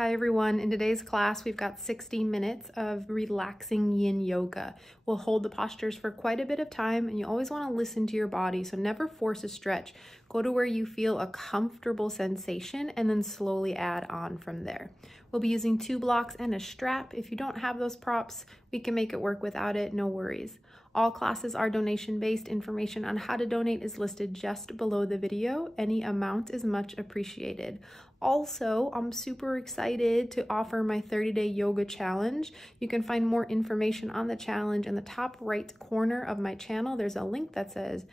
Hi everyone, in today's class we've got 60 minutes of relaxing yin yoga. We'll hold the postures for quite a bit of time and you always want to listen to your body, so never force a stretch. Go to where you feel a comfortable sensation and then slowly add on from there. We'll be using 2 blocks and a strap. If you don't have those props, we can make it work without it, no worries. All classes are donation-based. Information on how to donate is listed just below the video. Any amount is much appreciated. Also, I'm super excited to offer my 30-day yoga challenge. You can find more information on the challenge in the top right corner of my channel. There's a link that says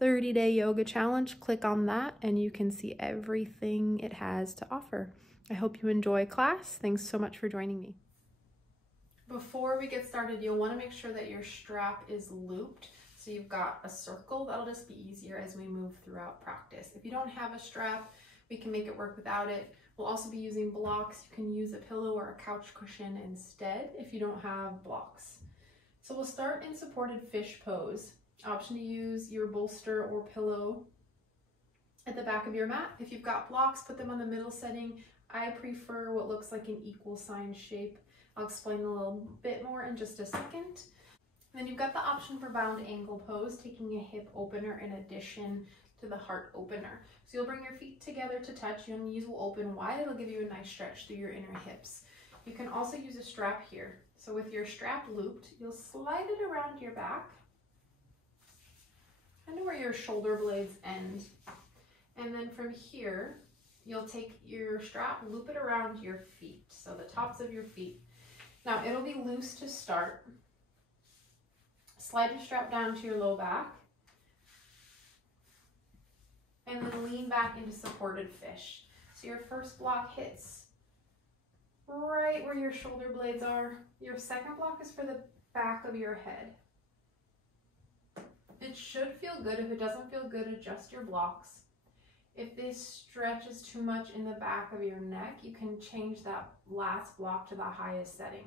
30-day yoga challenge. Click on that and you can see everything it has to offer. I hope you enjoy class. Thanks so much for joining me. Before we get started, you'll want to make sure that your strap is looped. So you've got a circle. That'll just be easier as we move throughout practice. If you don't have a strap, we can make it work without it. We'll also be using blocks. You can use a pillow or a couch cushion instead if you don't have blocks. So we'll start in supported fish pose. Option to use your bolster or pillow at the back of your mat. If you've got blocks, put them on the middle setting. I prefer what looks like an equal sign shape. I'll explain a little bit more in just a second. Then you've got the option for bound ankle pose, taking a hip opener in addition to the heart opener. So you'll bring your feet together to touch. Your knees will open wide. It'll give you a nice stretch through your inner hips. You can also use a strap here. So with your strap looped, you'll slide it around your back, kind of where your shoulder blades end. And then from here, you'll take your strap, loop it around your feet, so the tops of your feet. Now it'll be loose to start. Slide your strap down to your low back and then lean back into supported fish. So your first block hits right where your shoulder blades are. Your second block is for the back of your head. It should feel good. If it doesn't feel good, adjust your blocks. If this stretches too much in the back of your neck, you can change that last block to the highest setting.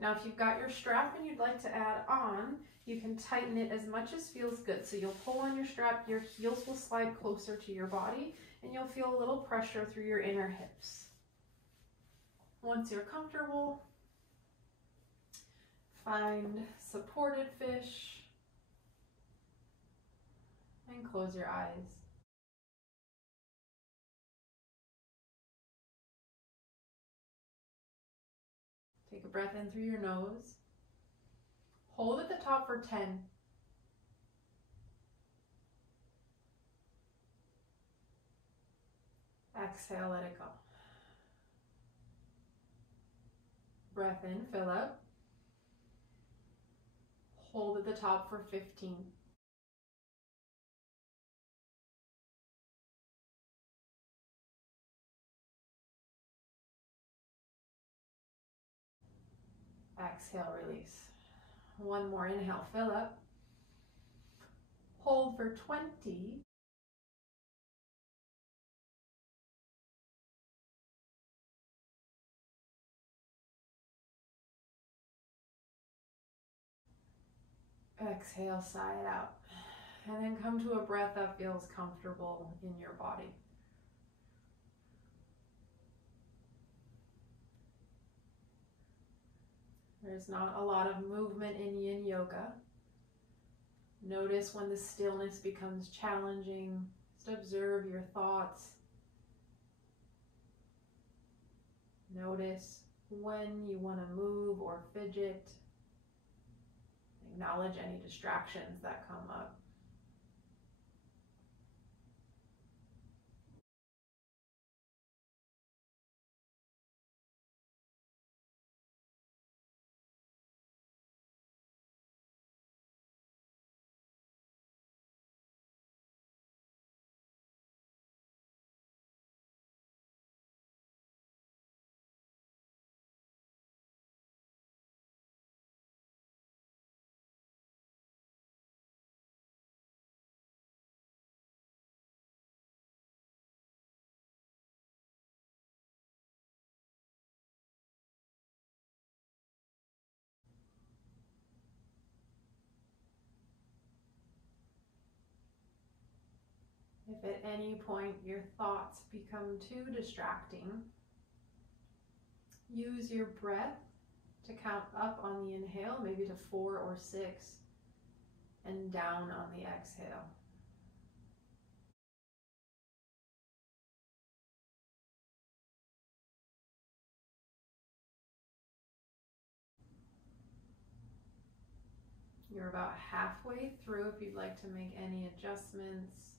Now, if you've got your strap and you'd like to add on, you can tighten it as much as feels good. So you'll pull on your strap, your heels will slide closer to your body, and you'll feel a little pressure through your inner hips. Once you're comfortable, find supported fish and close your eyes. Take a breath in through your nose. Hold at the top for 10. Exhale, let it go. Breath in, fill up. Hold at the top for 15. Exhale, release. One more inhale, fill up. Hold for 20. Exhale, sigh it out. And then come to a breath that feels comfortable in your body. There's not a lot of movement in yin yoga. Notice when the stillness becomes challenging. Just observe your thoughts. Notice when you want to move or fidget. Acknowledge any distractions that come up. If at any point your thoughts become too distracting, Use your breath to count up on the inhale, maybe to 4 or 6, and down on the exhale. You're about halfway through if you'd like to make any adjustments.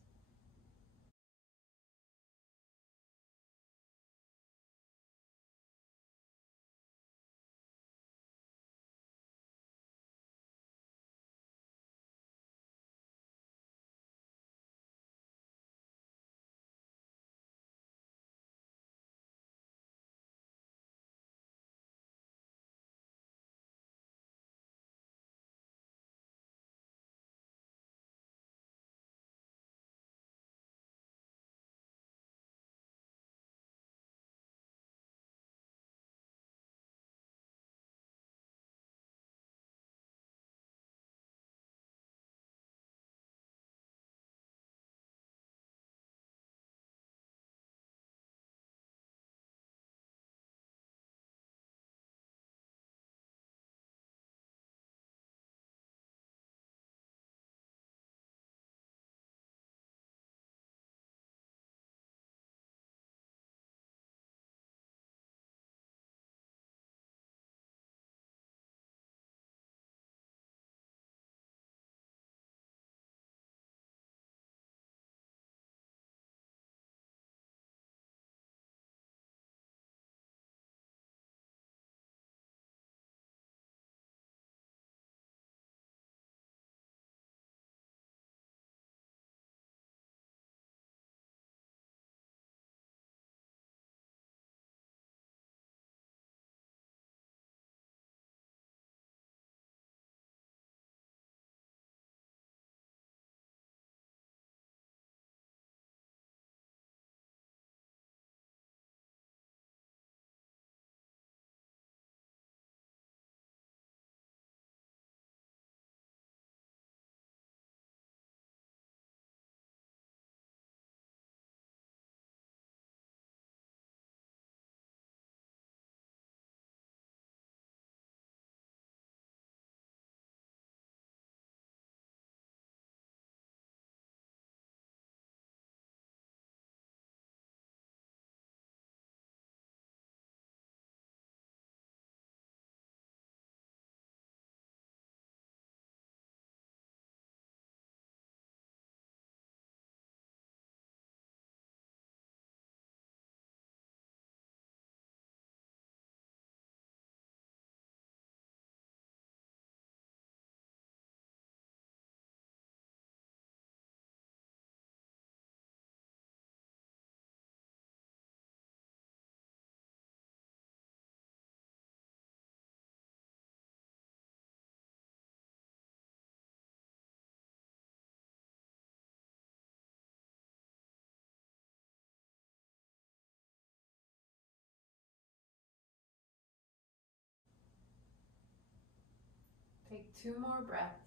Take 2 more breaths.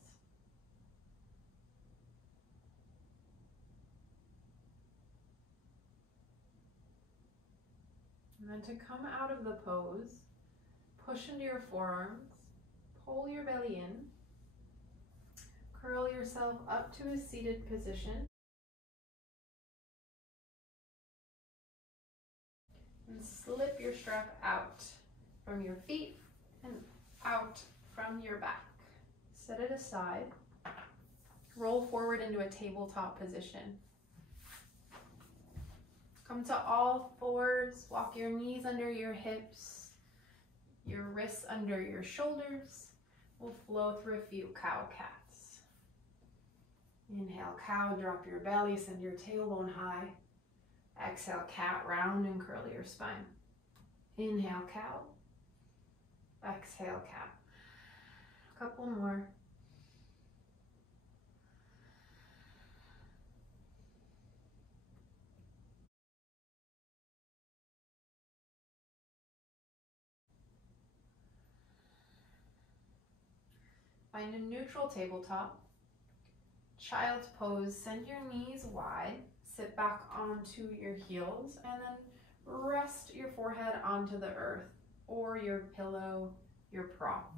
And then to come out of the pose, push into your forearms, pull your belly in, curl yourself up to a seated position, and slip your strap out from your feet and out from your back. Set it aside. Roll forward into a tabletop position. Come to all fours, walk your knees under your hips, your wrists under your shoulders. We'll flow through a few cow cats. Inhale, cow, drop your belly, send your tailbone high. Exhale, cat, round and curl your spine. Inhale, cow. Exhale, cat. A couple more. Find a neutral tabletop. Child's pose, send your knees wide, sit back onto your heels, and then rest your forehead onto the earth. or your pillow, your prop.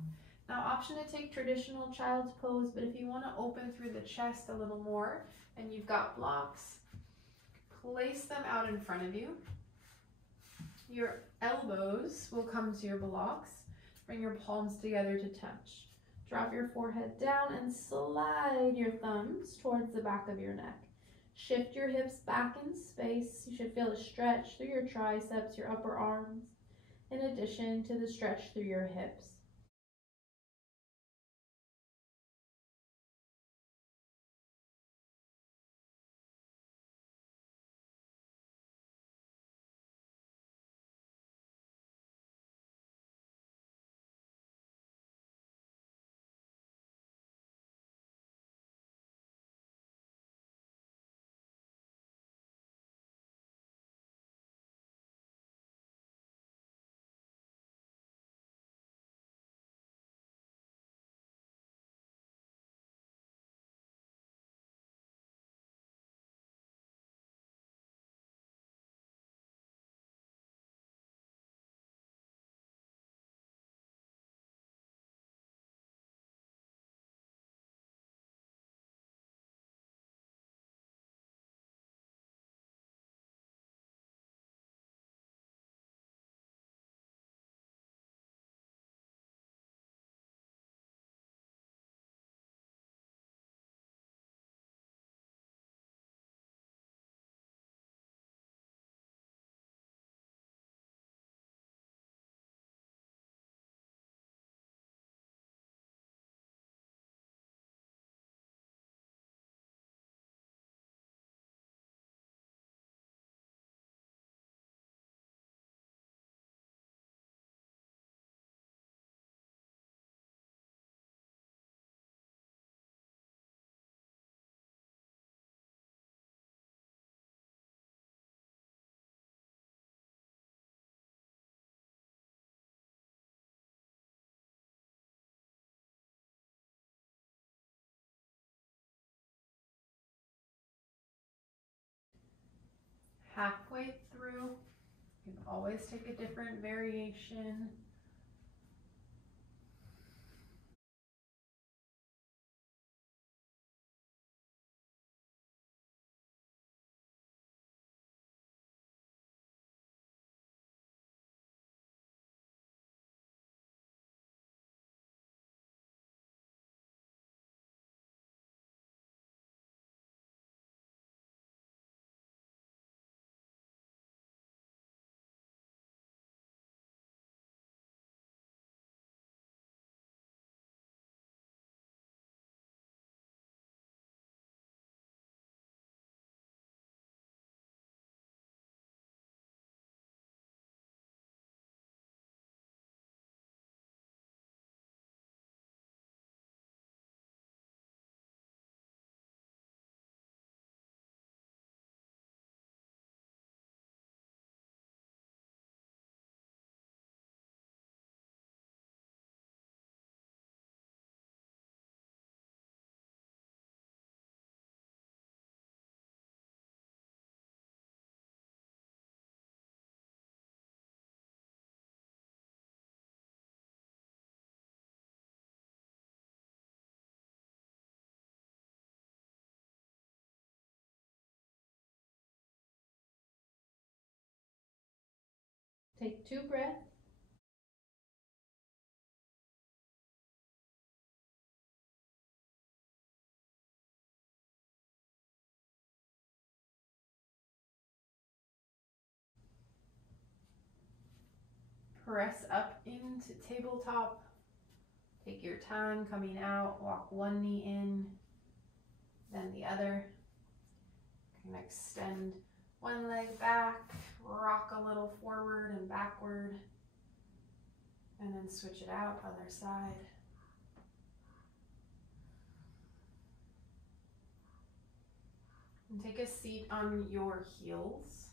Now, option to take traditional child's pose, but if you want to open through the chest a little more and you've got blocks, place them out in front of you. Your elbows will come to your blocks. Bring your palms together to touch. Drop your forehead down and slide your thumbs towards the back of your neck. Shift your hips back in space. You should feel a stretch through your triceps, your upper arms, in addition to the stretch through your hips. Halfway through, you can always take a different variation. Take 2 breaths. Press up into tabletop. Take your time coming out. Walk one knee in, then the other. You can extend one leg back, rock a little forward and backward, and then switch it out, other side. And take a seat on your heels.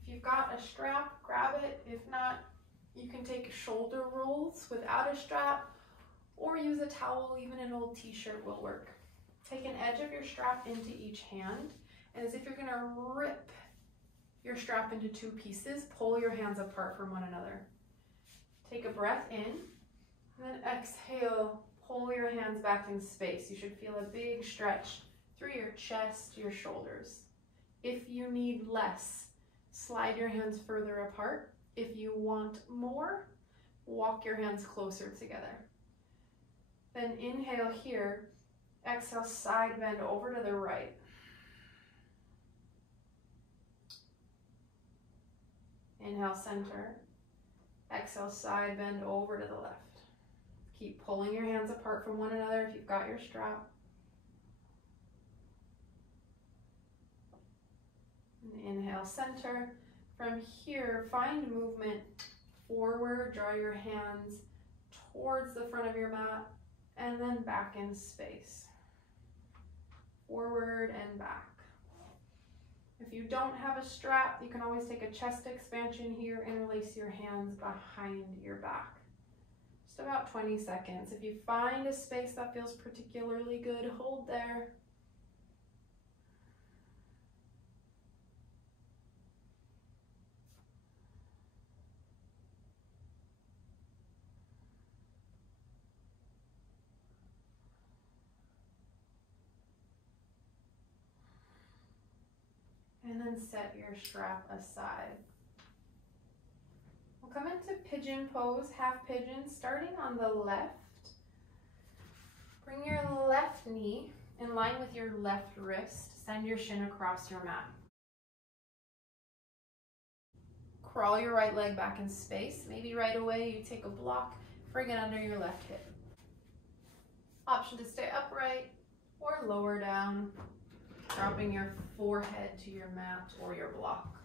If you've got a strap, grab it. If not, you can take shoulder rolls without a strap, or use a towel. Even an old t-shirt will work. Take an edge of your strap into each hand, and as if you're gonna rip your strap into 2 pieces, pull your hands apart from one another. Take a breath in, and then exhale, pull your hands back in space. You should feel a big stretch through your chest, your shoulders. If you need less, slide your hands further apart. If you want more, walk your hands closer together. Then inhale here, exhale, side bend over to the right. Inhale, center. Exhale, side bend over to the left. Keep pulling your hands apart from one another if you've got your strap. And inhale, center. From here, find movement forward. Draw your hands towards the front of your mat and then back in space. Forward and back. If you don't have a strap, you can always take a chest expansion here, interlace your hands behind your back. Just about 20 seconds. If you find a space that feels particularly good, hold there. And then set your strap aside. We'll come into pigeon pose, half pigeon, starting on the left. Bring your left knee in line with your left wrist. Send your shin across your mat. Crawl your right leg back in space. Maybe right away you take a block, bring it under your left hip. Option to stay upright or lower down, dropping your forehead to your mat or your block.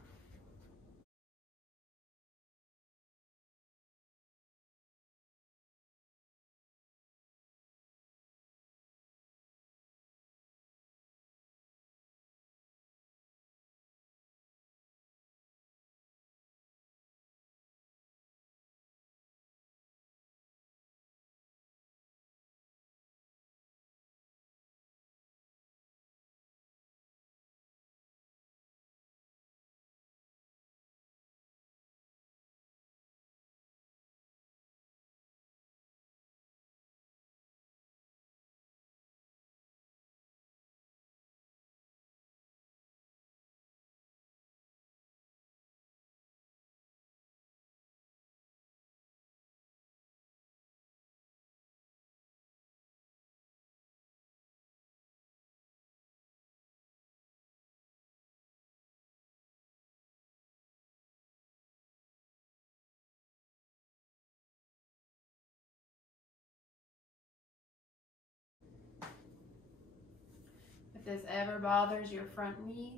If this ever bothers your front knee,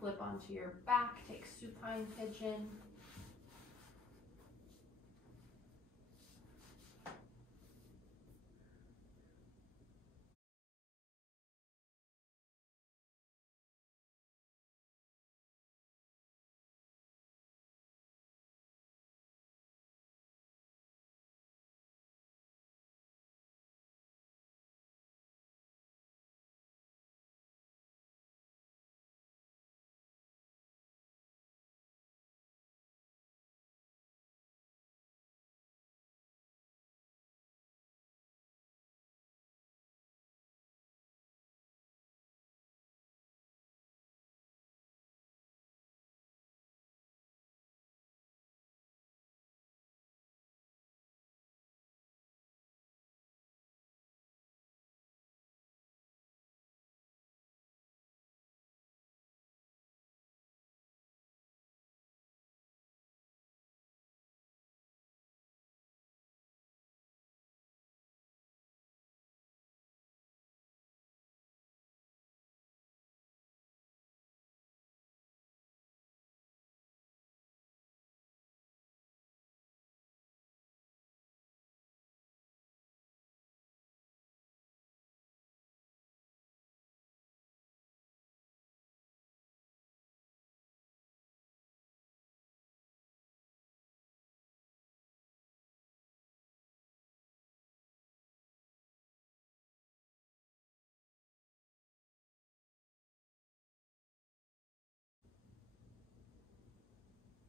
flip onto your back, take supine pigeon.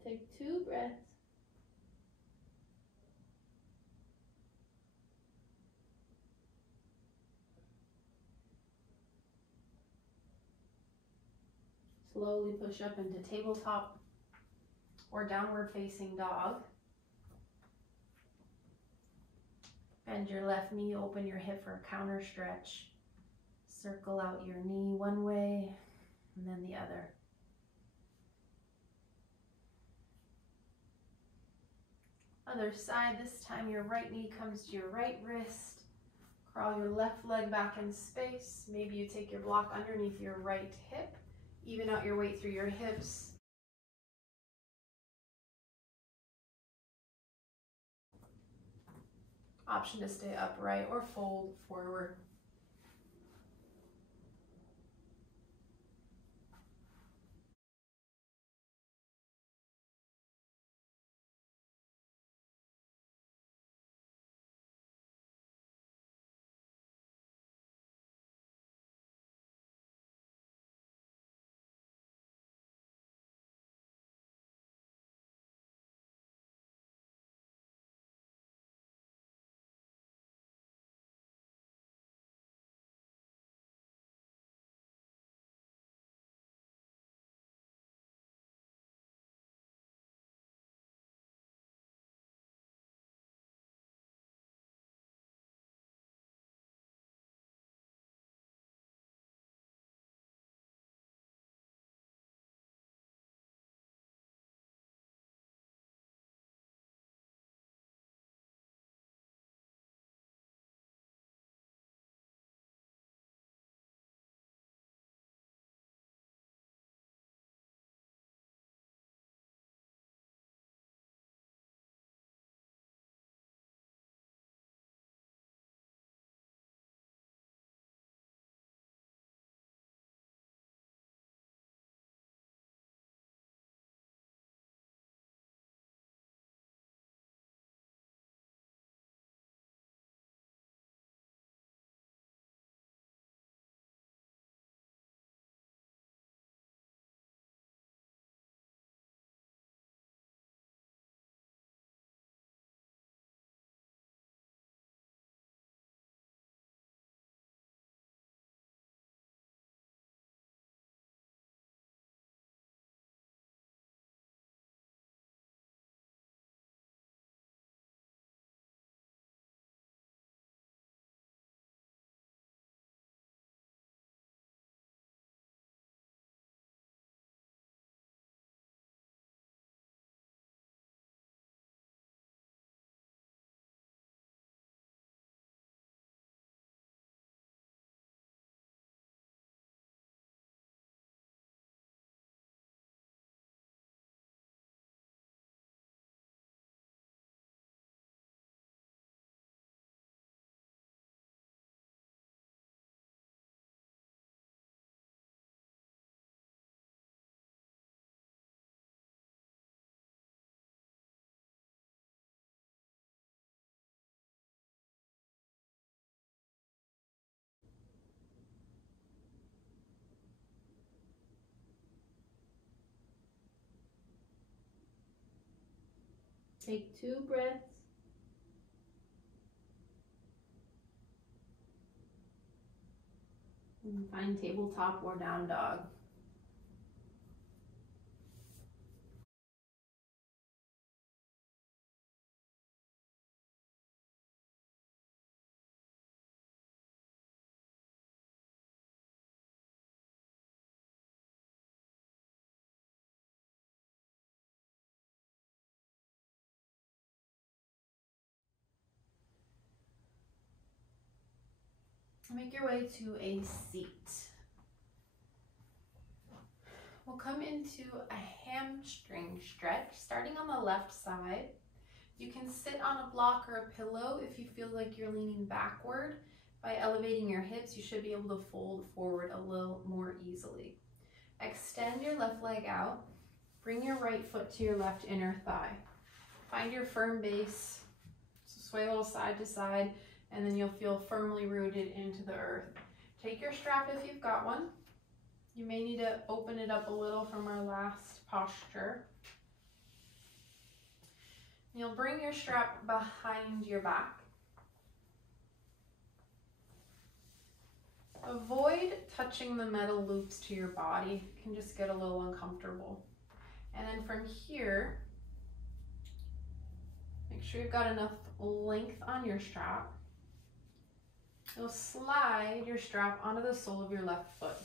Take 2 breaths. Slowly push up into tabletop or downward facing dog. Bend your left knee, open your hip for a counter stretch. Circle out your knee one way and then the other. Other side, this time your right knee comes to your right wrist. Crawl your left leg back in space. Maybe you take your block underneath your right hip. Even out your weight through your hips. Option to stay upright or fold forward. Take 2 breaths. And find tabletop or down dog. Make your way to a seat. We'll come into a hamstring stretch, starting on the left side. You can sit on a block or a pillow if you feel like you're leaning backward. By elevating your hips, you should be able to fold forward a little more easily. Extend your left leg out. Bring your right foot to your left inner thigh. Find your firm base. So sway a little side to side, and then you'll feel firmly rooted into the earth. Take your strap if you've got one. You may need to open it up a little from our last posture. You'll bring your strap behind your back. Avoid touching the metal loops to your body. It can just get a little uncomfortable. And then from here, make sure you've got enough length on your strap. You'll slide your strap onto the sole of your left foot.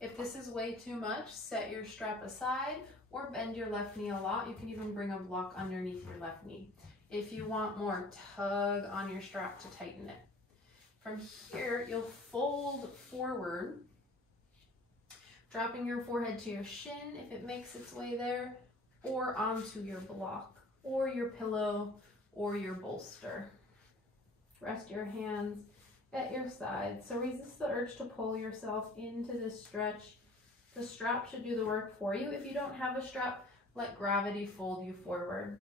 If this is way too much, set your strap aside or bend your left knee a lot. You can even bring a block underneath your left knee. If you want more, tug on your strap to tighten it. From here, you'll fold forward, dropping your forehead to your shin if it makes its way there, or onto your block, or your pillow, or your bolster. Rest your hands at your sides. So resist the urge to pull yourself into this stretch. The strap should do the work for you. If you don't have a strap, let gravity fold you forward.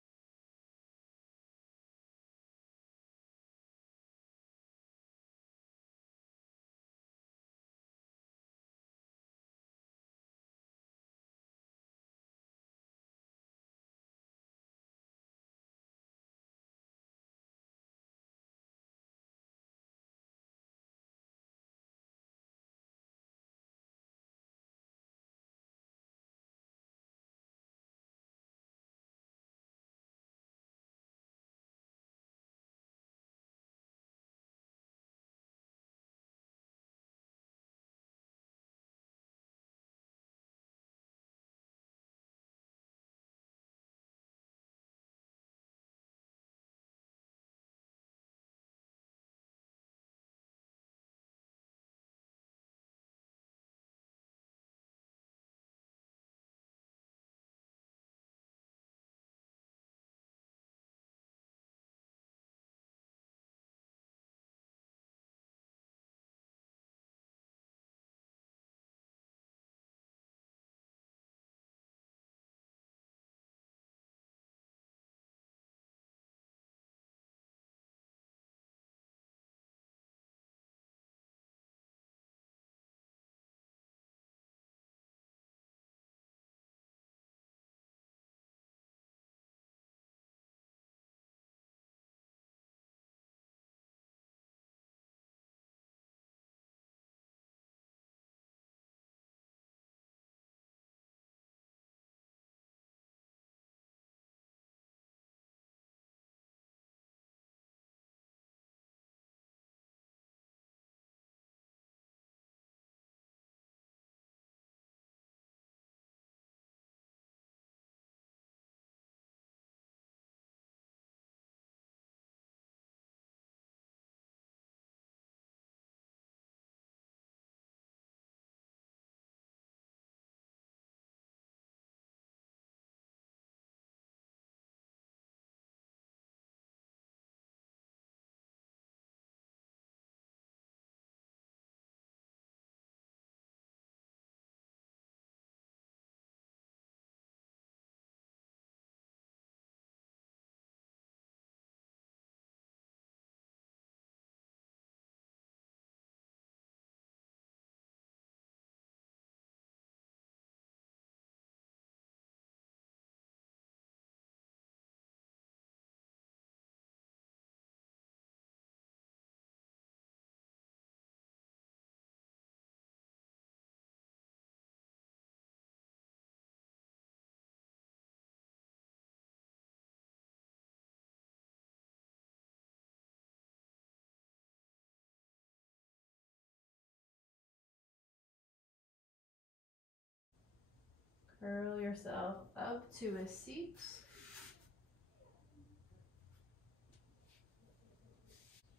Curl yourself up to a seat.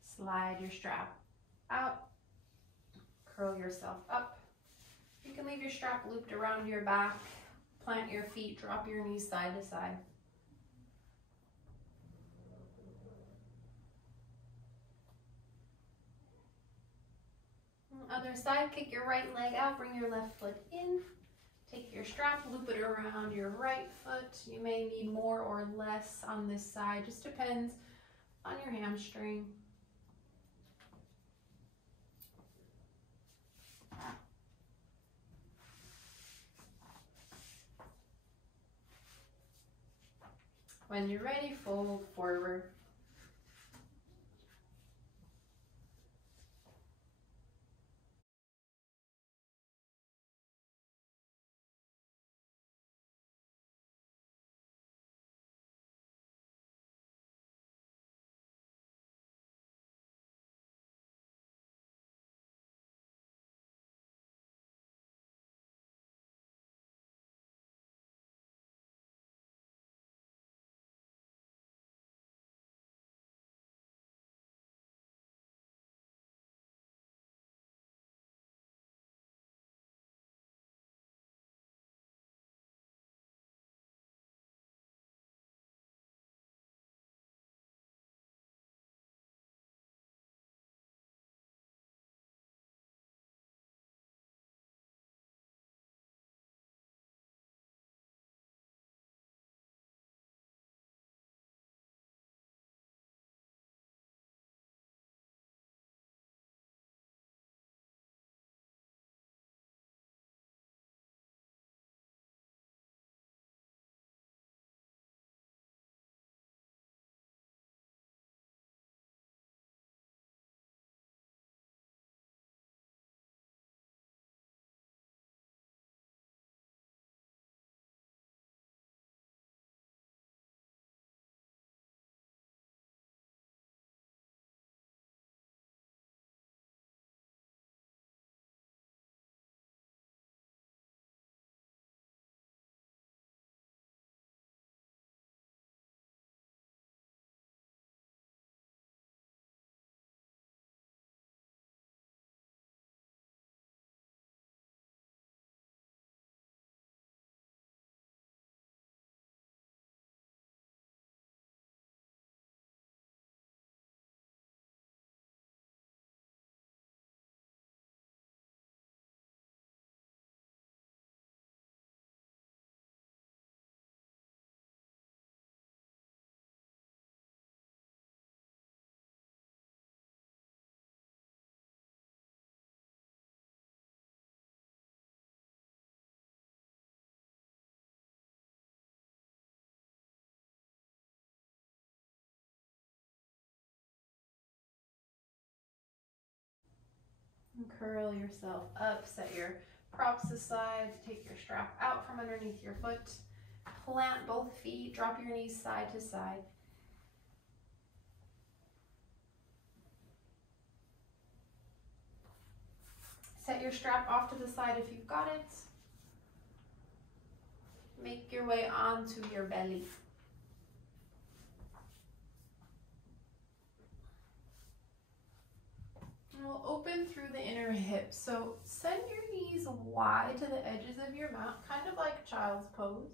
Slide your strap out. Curl yourself up. You can leave your strap looped around your back. Plant your feet, drop your knees side to side. Other side, kick your right leg out, bring your left foot in. Take your strap, loop it around your right foot. You may need more or less on this side, just depends on your hamstring. When you're ready, fold forward. And curl yourself up, set your props aside, take your strap out from underneath your foot, plant both feet, drop your knees side to side. Set your strap off to the side if you've got it. Make your way onto your belly. And we'll open through the inner hips. So send your knees wide to the edges of your mat, kind of like child's pose.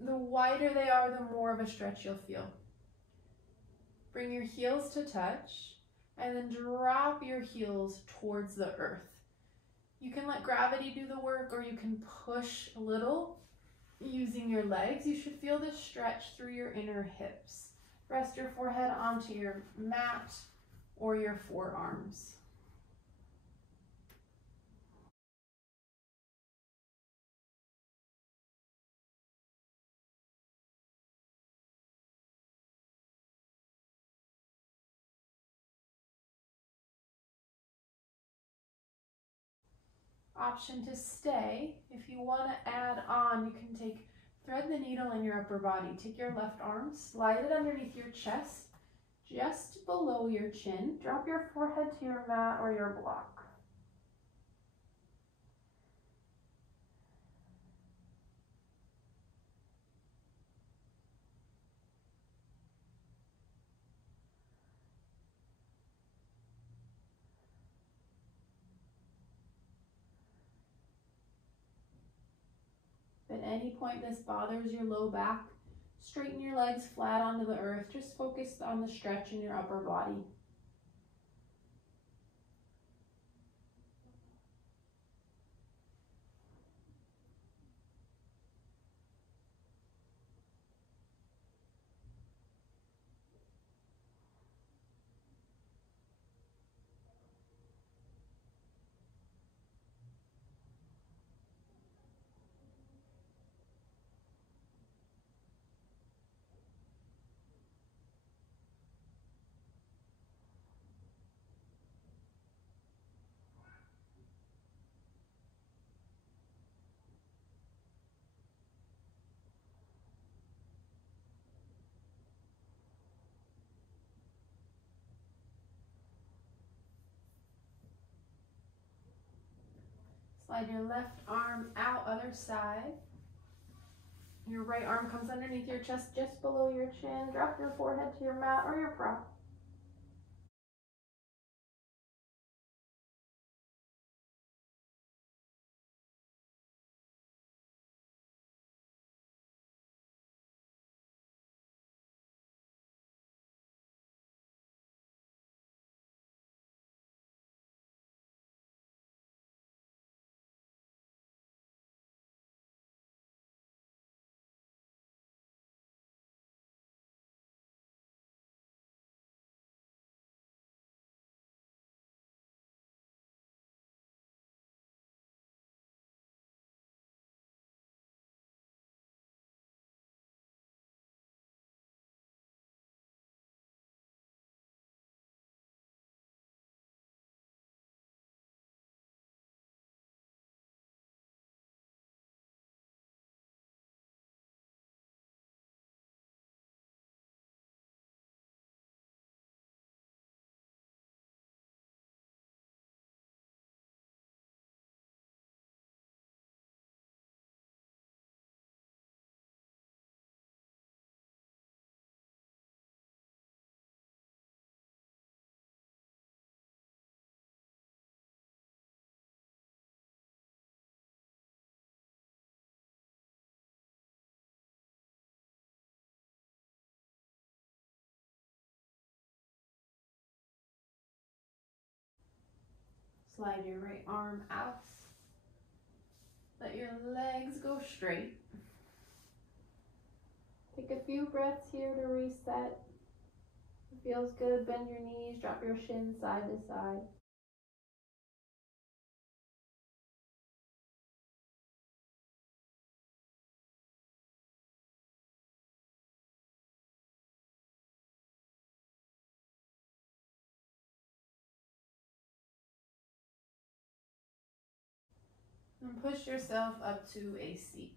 The wider they are, the more of a stretch you'll feel. Bring your heels to touch, and then drop your heels towards the earth. You can let gravity do the work, or you can push a little using your legs. You should feel this stretch through your inner hips. Rest your forehead onto your mat or your forearms. Option to stay. If you want to add on, you can thread the needle in your upper body. Take your left arm, slide it underneath your chest, just below your chin. Drop your forehead to your mat or your block. If at any point this bothers your low back, straighten your legs flat onto the earth. Just focus on the stretch in your upper body. Slide your left arm out, other side. Your right arm comes underneath your chest, just below your chin. Drop your forehead to your mat or your prop. Slide your right arm out. Let your legs go straight. Take a few breaths here to reset. It feels good. Bend your knees, drop your shins side to side. And push yourself up to a seat.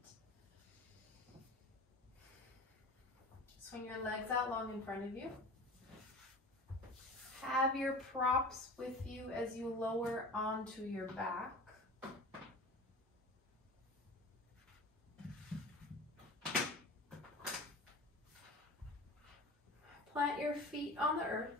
Swing your legs out long in front of you. Have your props with you as you lower onto your back. Plant your feet on the earth.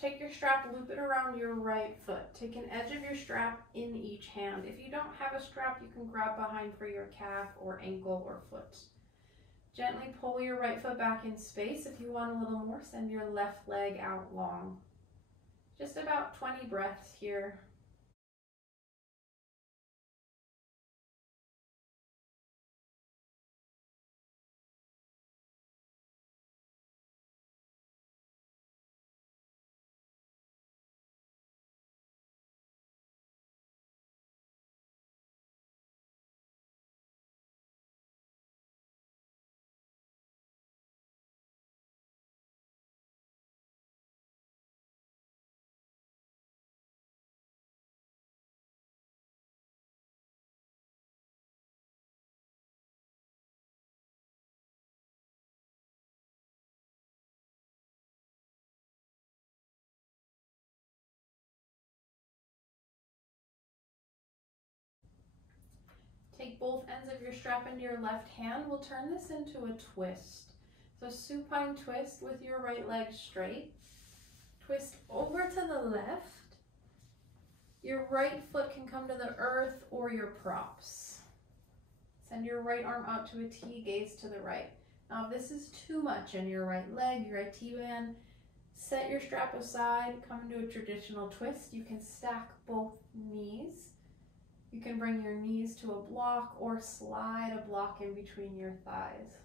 Take your strap, loop it around your right foot. Take an edge of your strap in each hand. If you don't have a strap, you can grab behind for your calf or ankle or foot. Gently pull your right foot back in space. If you want a little more, send your left leg out long. Just about 20 breaths here. Take both ends of your strap into your left hand. We'll turn this into a twist. So supine twist with your right leg straight. Twist over to the left. Your right foot can come to the earth or your props. Send your right arm out to a T, gaze to the right. Now if this is too much in your right leg, your right T-band, set your strap aside, come into a traditional twist. You can stack both knees. You can bring your knees to a block or slide a block in between your thighs.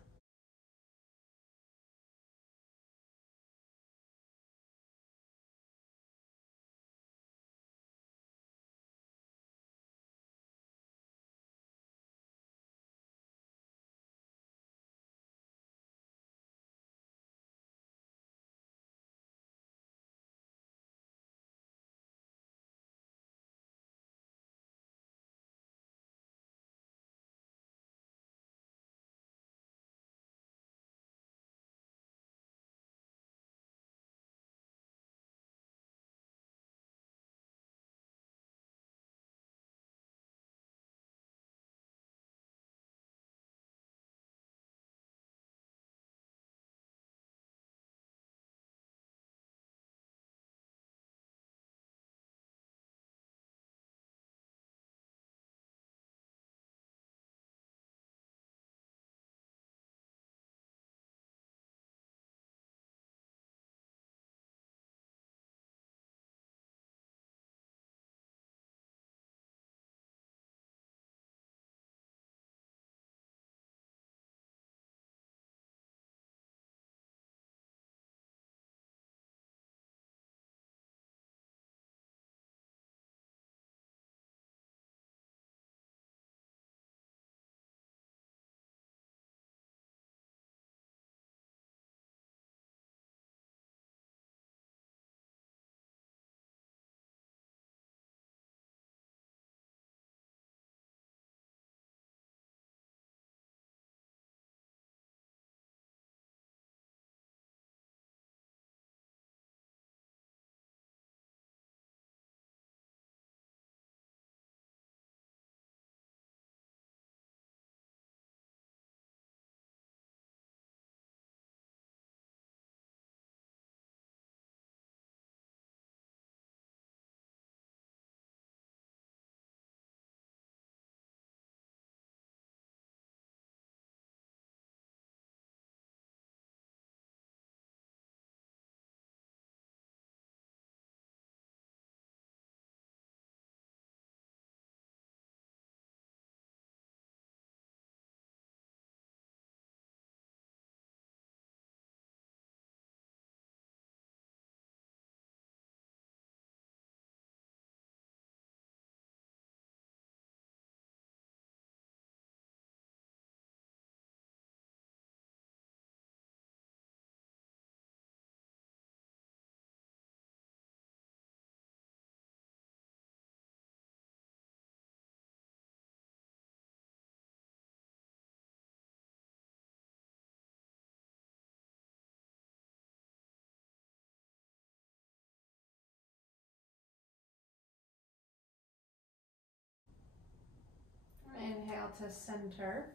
Exhale to center.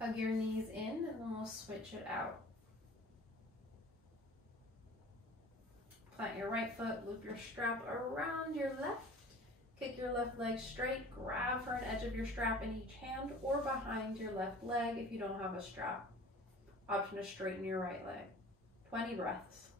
Hug your knees in, and then we'll switch it out. Plant your right foot, loop your strap around your left. Kick your left leg straight, grab for an edge of your strap in each hand or behind your left leg if you don't have a strap. Option to straighten your right leg. 20 breaths.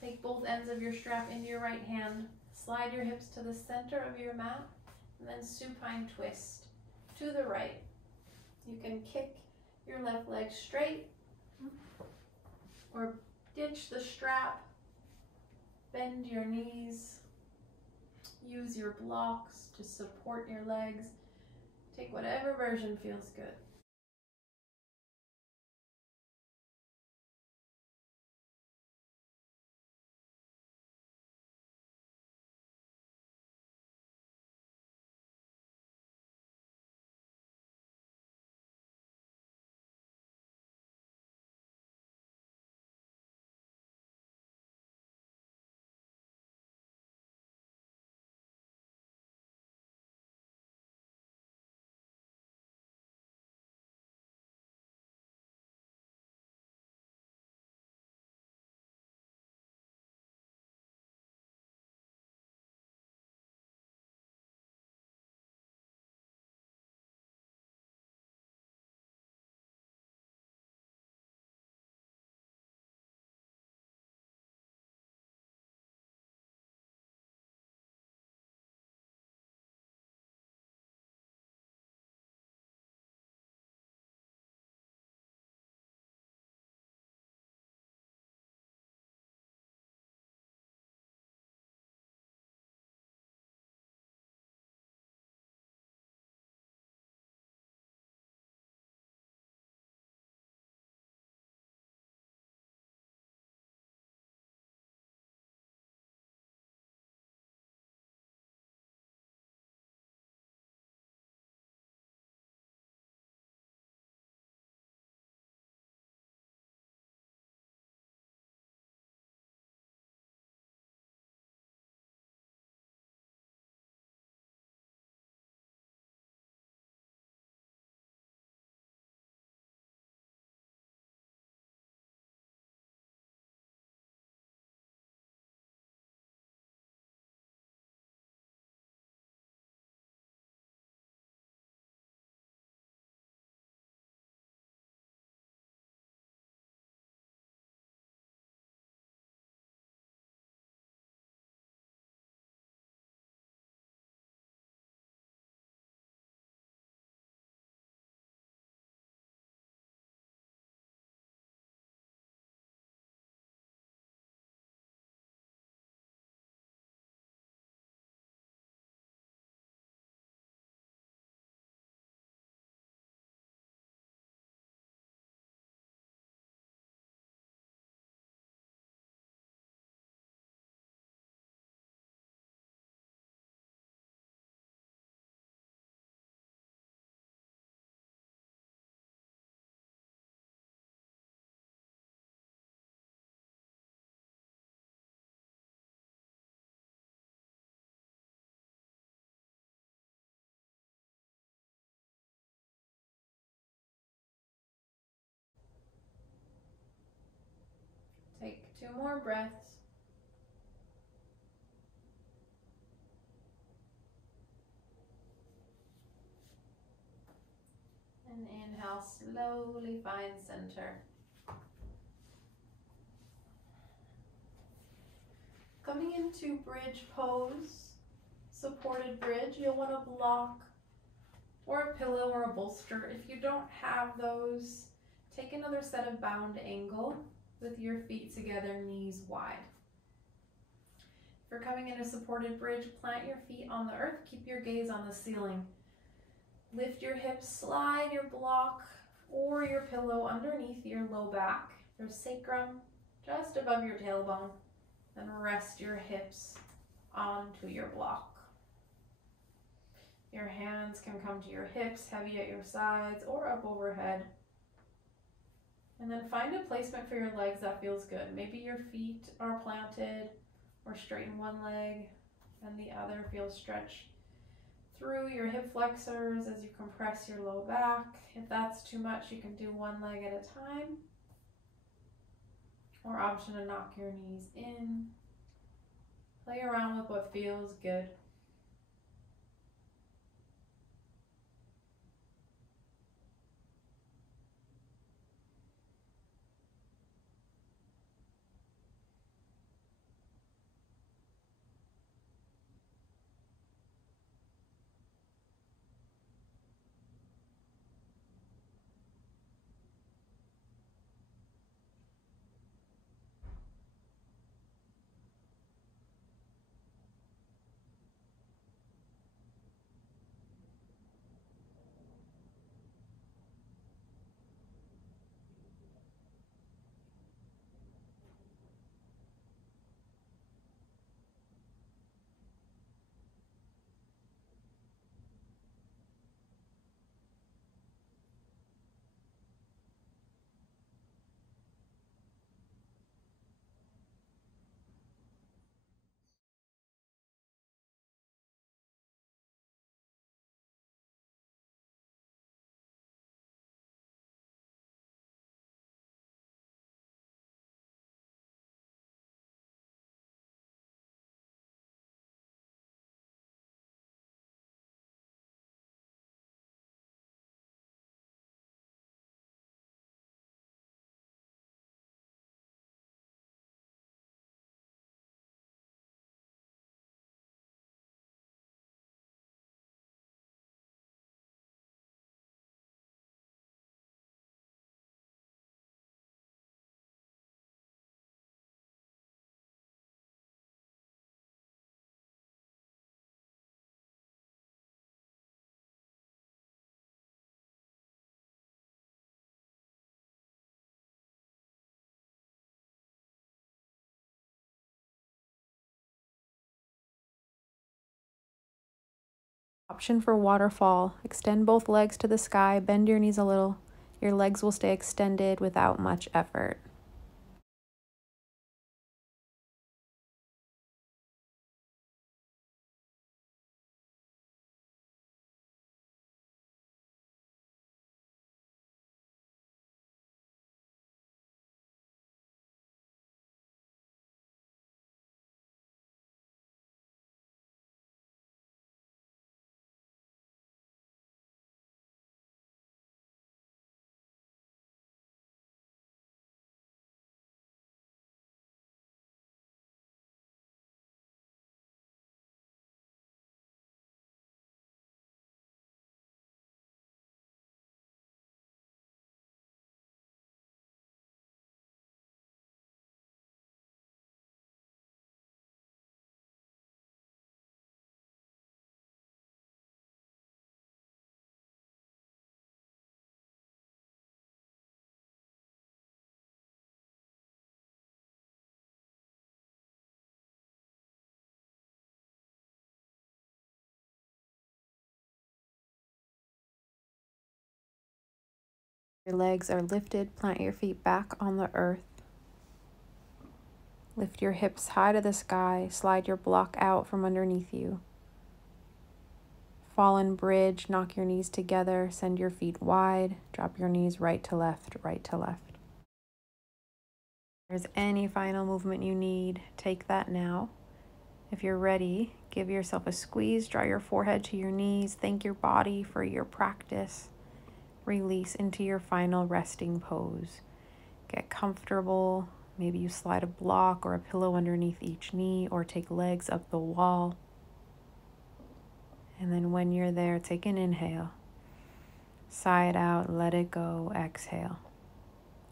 Take both ends of your strap into your right hand. Slide your hips to the center of your mat, and then supine twist to the right. You can kick your left leg straight or ditch the strap, bend your knees, use your blocks to support your legs. Take whatever version feels good. 2 more breaths. And inhale, slowly find center. Coming into bridge pose, supported bridge, you'll want a block or a pillow or a bolster. If you don't have those, take another set of bound angle with your feet together, knees wide. If you're coming into supported bridge, plant your feet on the earth, keep your gaze on the ceiling. Lift your hips, slide your block or your pillow underneath your low back, your sacrum, just above your tailbone. Then rest your hips onto your block. Your hands can come to your hips, heavy at your sides or up overhead. And then find a placement for your legs that feels good. Maybe your feet are planted or straighten one leg and the other feels stretched through your hip flexors as you compress your low back. If that's too much, you can do one leg at a time. Or option to knock your knees in. Play around with what feels good. Option for waterfall. Extend both legs to the sky, bend your knees a little. Your legs will stay extended without much effort. Your legs are lifted, plant your feet back on the earth. Lift your hips high to the sky, slide your block out from underneath you. Fallen bridge, knock your knees together, send your feet wide, drop your knees right to left, right to left. If there's any final movement you need, take that now. If you're ready, give yourself a squeeze, draw your forehead to your knees, thank your body for your practice. Release into your final resting pose. Get comfortable. Maybe you slide a block or a pillow underneath each knee or take legs up the wall. And then when you're there, take an inhale. Sigh it out, let it go, exhale.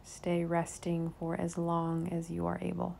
Stay resting for as long as you are able.